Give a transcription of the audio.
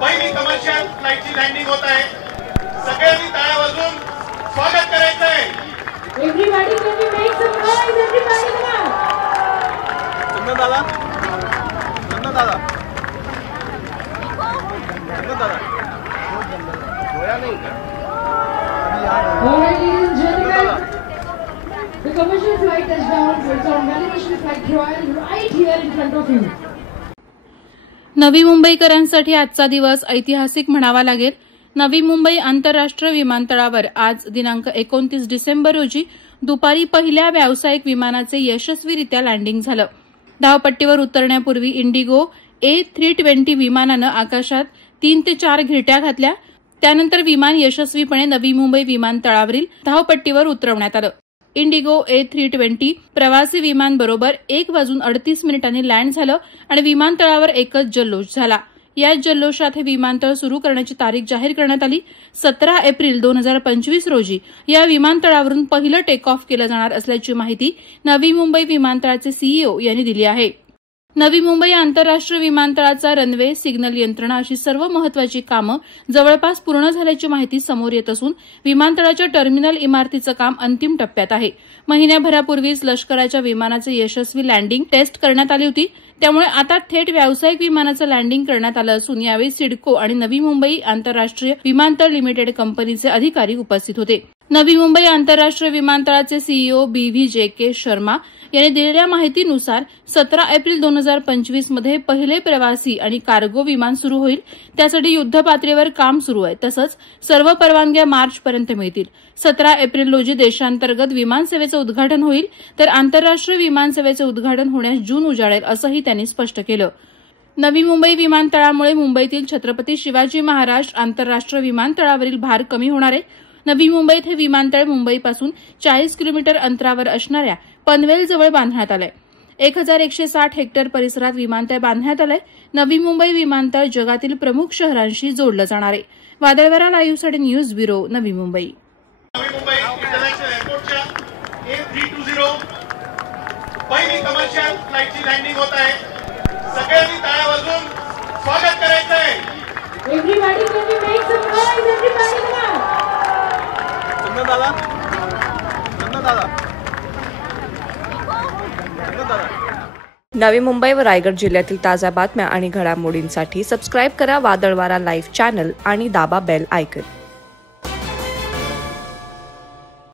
पहिली commercial फ्लाइटची landing होत आहे। सगळ्यांनी टाळ्या वाजवून स्वागत करायचं आहे। Everybody can you make some noise? Everybody come on. चंदन दादा होया नहीं क्या? All right, ladies and gentlemen, the commercial flight touchdowns. It's on validation flight trial right here in front of you. नवी मुंबईकरांसाठी आजचा दिवस ऐतिहासिक म्हणावा लागेल। नवी मुंबई आंतरराष्ट्रीय विमानतळावर आज दिनांक 29 डिसेंबर रोजी दुपारी पहिल्या व्यावसायिक विमानाचे यशस्वीरित्या लँडिंग झालं। धावपट्टीवर उतरण्यापूर्वी इंडिगो A320 विमानानं आकाशात 3 ते 4 घिरट्या घातल्या। त्यानंतर विमान यशस्वीपणे नवी मुंबई विमानतळावरील धावपट्टीवर उतरवण्यात आलं। इंडिगो A320 प्रवासी विमान बरोबर 1:38 लँड झालं आणि विमानतळावर एकच जल्लोष झाला। या जल्लोषात हे विमानतळ सुरू करण्याची तारीख जाहीर करण्यात आली। 17 एप्रिल 2025 रोजी या विमानतळावरून पहिलं टेक ऑफ केलं जाणार असल्याची माहिती नवी मुंबई विमानतळाचे सीईओ यांनी दिली आहे। नवी मुंबई आंतरराष्ट्रीय विमानतळाचा रनवे, सिग्नल यंत्रणा अशी सर्व महत्वाची कामं जवळपास पूर्ण झाल्याची माहिती समोर येत असून विमानतळाच्या टर्मिनल इमारतीचं काम अंतिम टप्प्यात आहे। महिन्याभरापूर्वीच लष्कराच्या विमानाचे यशस्वी लँडिंग टेस्ट करण्यात आली होती। त्यामुळे आता थेट व्यावसायिक विमानाचं लँडिंग करण्यात आलं असून यावेळी सिडको आणि नवी मुंबई आंतरराष्ट्रीय विमानतळ लिमिटेड कंपनीचे अधिकारी उपस्थित होते। नवी मुंबई आंतरराष्ट्रीय विमानतळाचे सीईओ BVJK शर्मा यांनी दिलेल्या माहितीनुसार 17 एप्रिल 2025 मध्ये पहिले प्रवासी आणि कार्गो विमान सुरू होईल। त्यासाठी युद्धपातळीवर काम सुरू आहे। तसंच सर्व परवानग्या मार्चपर्यंत मिळतील। 17 एप्रिल रोजी देशांतर्गत विमानसेवेचं उद्घाटन होईल तर आंतरराष्ट्रीय विमानसेवेचं उद्घाटन होण्यास जून उजाडेल असंही त्यांनी स्पष्ट केलं। नवी मुंबई विमानतळामुळे मुंबईतील छत्रपती शिवाजी महाराज आंतरराष्ट्रीय विमानतळावरील भार कमी होणार आहे। नवी मुंबईत हे विमानतळ मुंबईपासून 40 किलोमीटर अंतरावर असणाऱ्या पनवेलजवळ बांधण्यात आलंय। 1160 हेक्टर परिसरात विमानतळ बांधण्यात आलंय। नवी मुंबई विमानतळ जगातील प्रमुख शहरांशी जोडलं जाणार आहे। वादळवारा लाईव्हसाठी news bureau, Navi Mumbai. Navi Mumbai international एअरपोर्टच्या A320 पहिली कमर्शियल फ्लाइटची लँडिंग होत आहे। सगळ्यांनी टाळ्या वाजवून स्वागत करायचं आहे। Everybody can you make some noise? Everybody come on. चंदन दादा नवी मुंबई व रायगड जिल्ह्यातील ताज्या बातम्या आणि घडामोडींसाठी सबस्क्राईब करा वादळवारा लाईव्ह चॅनल आणि दाबा बेल आयकॉन।